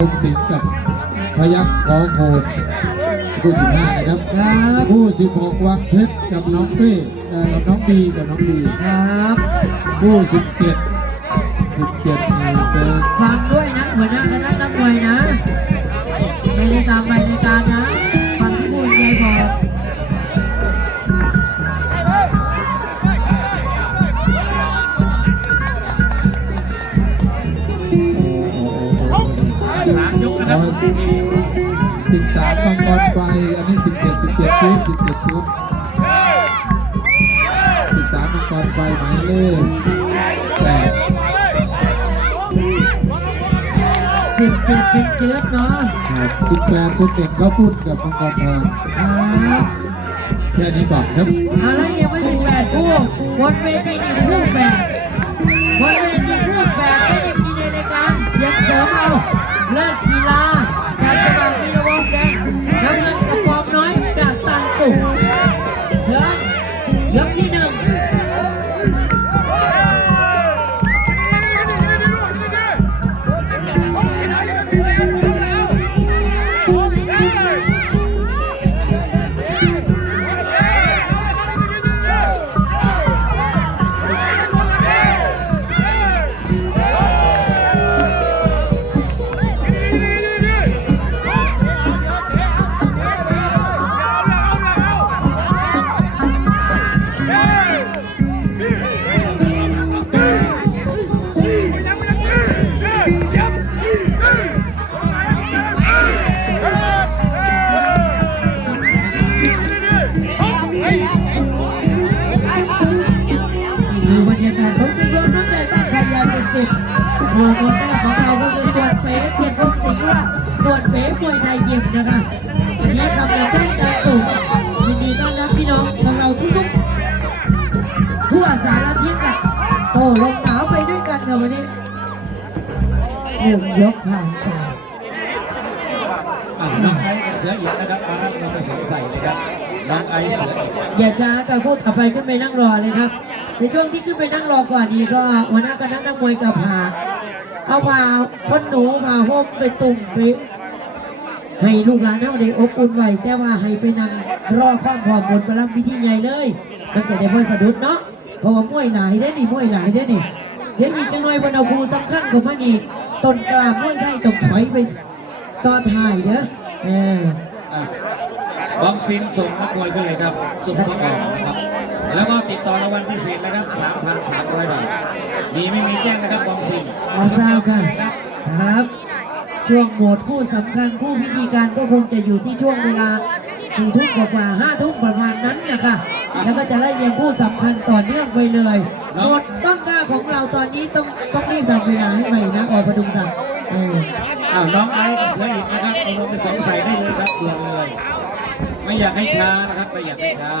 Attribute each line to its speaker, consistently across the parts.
Speaker 1: คุณสิงห์กับพยัคฆ์ขอโคดผู้สิบห้านะครับ
Speaker 2: ครับ
Speaker 1: ผู้สิบหกวังเพชรกับน้องเป้กับน้องบีกับน้องบี
Speaker 2: ครับ
Speaker 1: ผู้สิบเจ็ดสิบเจ็ดไปเป็น
Speaker 2: ฟังด้วยนะหัวหน้าคณะนักมวยนะ ไม่ได้ตามไปในการ
Speaker 1: ดชุดสิบเจ็ดชุดสิบสามมังกรไฟหมายเลขแปด
Speaker 2: สิบเจ็ดเป็นเจือบเนาะ
Speaker 1: ครับสิบแปดคุณเก่งเขาพูดกับมังกรทอง
Speaker 2: ครับ
Speaker 1: แค่นี้บอกครับ
Speaker 2: อะไรยังไม่สิบแปดคู่บนเวที มวยไทยยิมนะคะวันนี้ทำการแจ้งการสูงยินดีต้อนรับพี่น้องของเราทุกๆทั่วสารทิศอะโตลมหนาวไปด้วยกันกับวันนี้หนึ่งยกผ่านไป
Speaker 3: น้องไอซ์เสืออิฐนะครับมารับเราไปสวมใส่เลยครับน้องไอซ์เสืออิฐ
Speaker 2: อย่าช้ากับคู่ต่อไปขึ้นไปนั่งรอเลยครับในช่วงที่ขึ้นไปนั่งรอก่อนนี้ก็หัวหน้าคณะนักมวยกับพาเอาพาคนหนูมาโฮมไปตุ่มไป ให้ลูกหลานเฮาได้อบอุ่นไว้แต่ว่าให้ไปนั่งรอความพร้อมบนประลัมพิธีใหญ่เลย มันจะได้บ่สะดุดเนาะเพราะว่ามวยหลายได้อนี่มวยหลายได้อนี่เดี๋ยวอีกจังหน่อยวันเอาครูสำคัญของมันอีกต้นกล้ามวยไทยต้องถอยไปต่อถ่ายเด้อเออ
Speaker 3: อะบอมฟินส่งนักมวยขึ้นเลยครับส่งข้อมูลนะครับ แล้วก็ติดต่อรางวัลพิเศษนะครับ3,300บาทมีไม่มีแจ้งนะครับบอมฟิน
Speaker 2: ขอทราบค่ะ
Speaker 3: ครับ
Speaker 2: ครับ ช่วงโหมดคู่สำคัญคู่พิธีการก็คงจะอยู่ที่ช่วงเวลาสี่ทุ่มกว่าห้าทุ่มประมาณนั้นนะคะแล้วก็จะไล่เรียงคู่สำคัญต่อเนื่องไปเลยโหมดต้นกล้าของเราตอนนี้ต้องต้องรีบทำเวลาให้ใหม่นะอประดุงศักดิ์เออ
Speaker 3: อ้าวน้องไอซ์กับเสืออิฐนะครับเอาลงไปสวมใส่ได้เลยครับด่วนเลย ไม่อยากให้ช้านะครับไม่อยากให้ช้า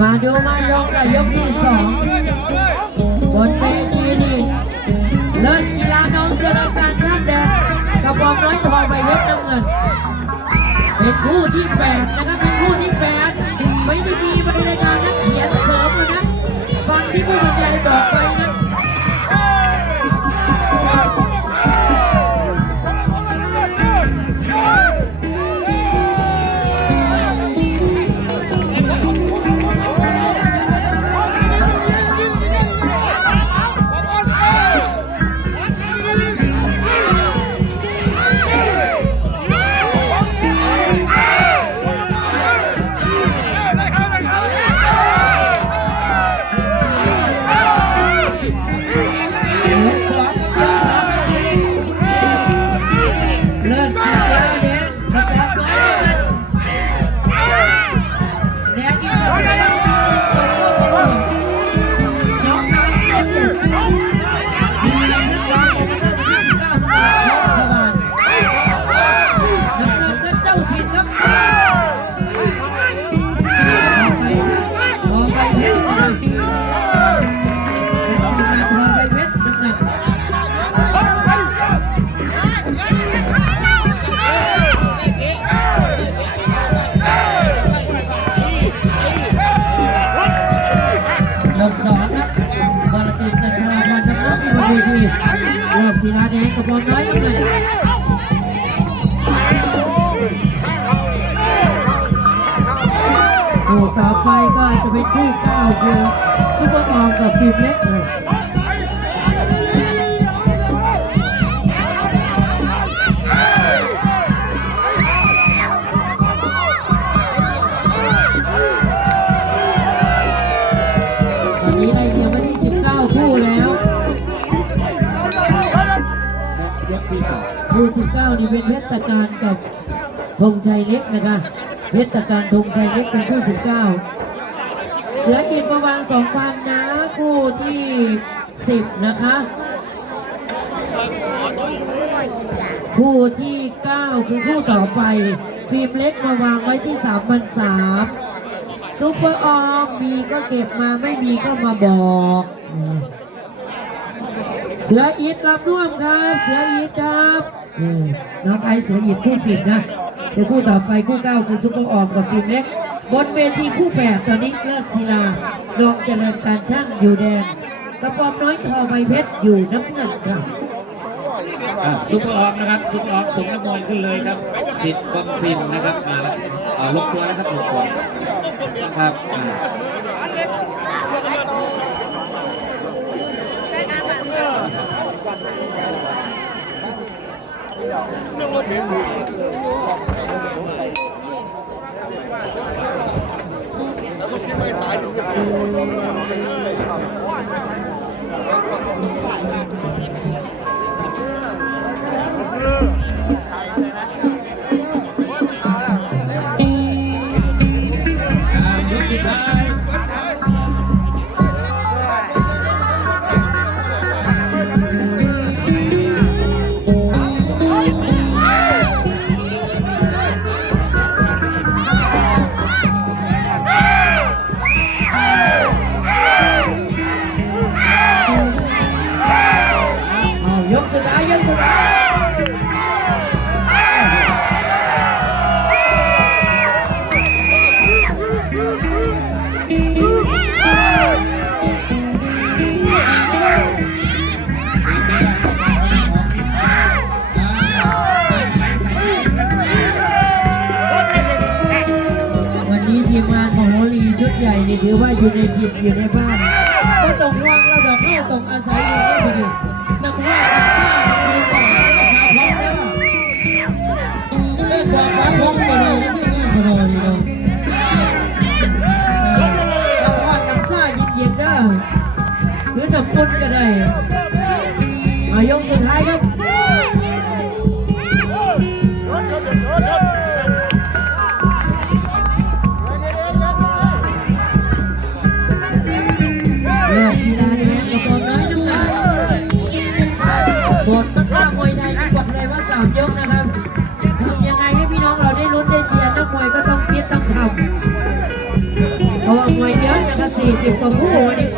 Speaker 2: มาดูมาชมกับยกที่สองบนเวทีนี่ เลิศศิลาน้องเจริญการช่างแดงกระบอกน้อยทองใบเล็กน้ำเงิน เป็นคู่ที่แปดนะครับเป็นคู่ที่ เลือกศิลาแดงกับบอลน้อยน้ำเงินคู่ต่อไปก็จะเป็นคู่ก้าวคือซุปเปอร์ออมกับฟิล์มเล็กเลย ที่
Speaker 3: สอง
Speaker 2: คู่19นี่เป็นเพชรตะการกับธงชัยเล็กนะคะ เพชรตะการธงชัยเล็กเป็นคู่19เสืออินประวาง2,000นะคู่ที่10นะคะ คู่ที่9คือคู่ต่อไป ฟิล์มเล็กมาวางไว้ที่3,300ซุปเปอร์ออมมีก็เก็บมาไม่มีก็มาบอก เสืออีทรับน่วมครับ เสืออีทครับ อืมน้องไอซ์เสืออีทคู่สิบนะเดี๋ยวคู่ต่อไปคู่เก้าคือซุปเปอร์ออมกับฟิล์มเล็กบนเวทีคู่แปดตอนนี้เลิศศิลาดองเจริญการช่างอยู่แดงกระปอมน้อยทอใบเพชรอยู่น้ำเงินค่ะ
Speaker 3: ซุปเปอร์ออมนะครับซุปเปอร์ออมส่งนักมวยขึ้นเลยครับสิทธิ์บอมซินนะครับมาแล้วอ่าลงตัวแล้วครับลงตัวครับอ่า อ่
Speaker 2: ญ่นี่ถือว่าอยู่ในถิ่นอยู่ในบ้านก็ตกวางเราดอกเข้าตกอาศัยอยู่นี่พอดีำเพราะว่ามวยเยอะนะครับ40กว่าคู่วันนี้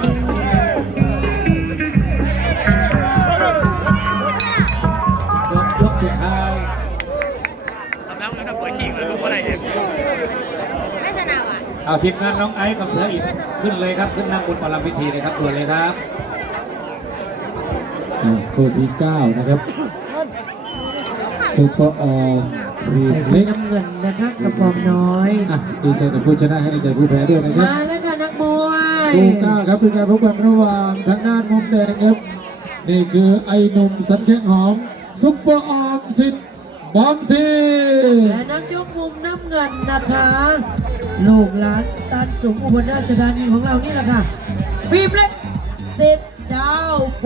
Speaker 3: ยกยกสุดท้าย
Speaker 4: แล้วแล้วเปิดขิงเลยลูกอะไรเอง
Speaker 5: ไม่ชนะว่ะ
Speaker 3: เอาทีมงานน้องไอซ์กับเสืออิฐขึ้นเลยครับขึ้นนั่งบนปลาพิธีเลยครับด่วนเลยครับ
Speaker 1: อะคู่ที่เก้านะครับซุปเปอร์ออม รี
Speaker 2: แต่
Speaker 1: ม
Speaker 2: ชุด
Speaker 1: เล็ก
Speaker 2: น้ำเงินนะครับกระป๋อมน้อย
Speaker 1: อะดีใจกับผู้ชนะให้ดีใจผู้แพ้ด้วยนะครับ
Speaker 2: มาแล้วค่ะนักมวย
Speaker 1: คู่เก้าครับเป็นการพบกันระหว่างทางด้านมุมแดงครับนี่คือไอ้หนุ่มสันแข็งหอม ซุปเปอร์ออมสิทธิ์บอมซี
Speaker 2: และนักชกมุมน้ำเงินนะคะ ลูกหลานตันสูงอุบลราชธานีของเรานี่แหละค่ะฟิล์มเล็กสิทธิ์เจ้าโพ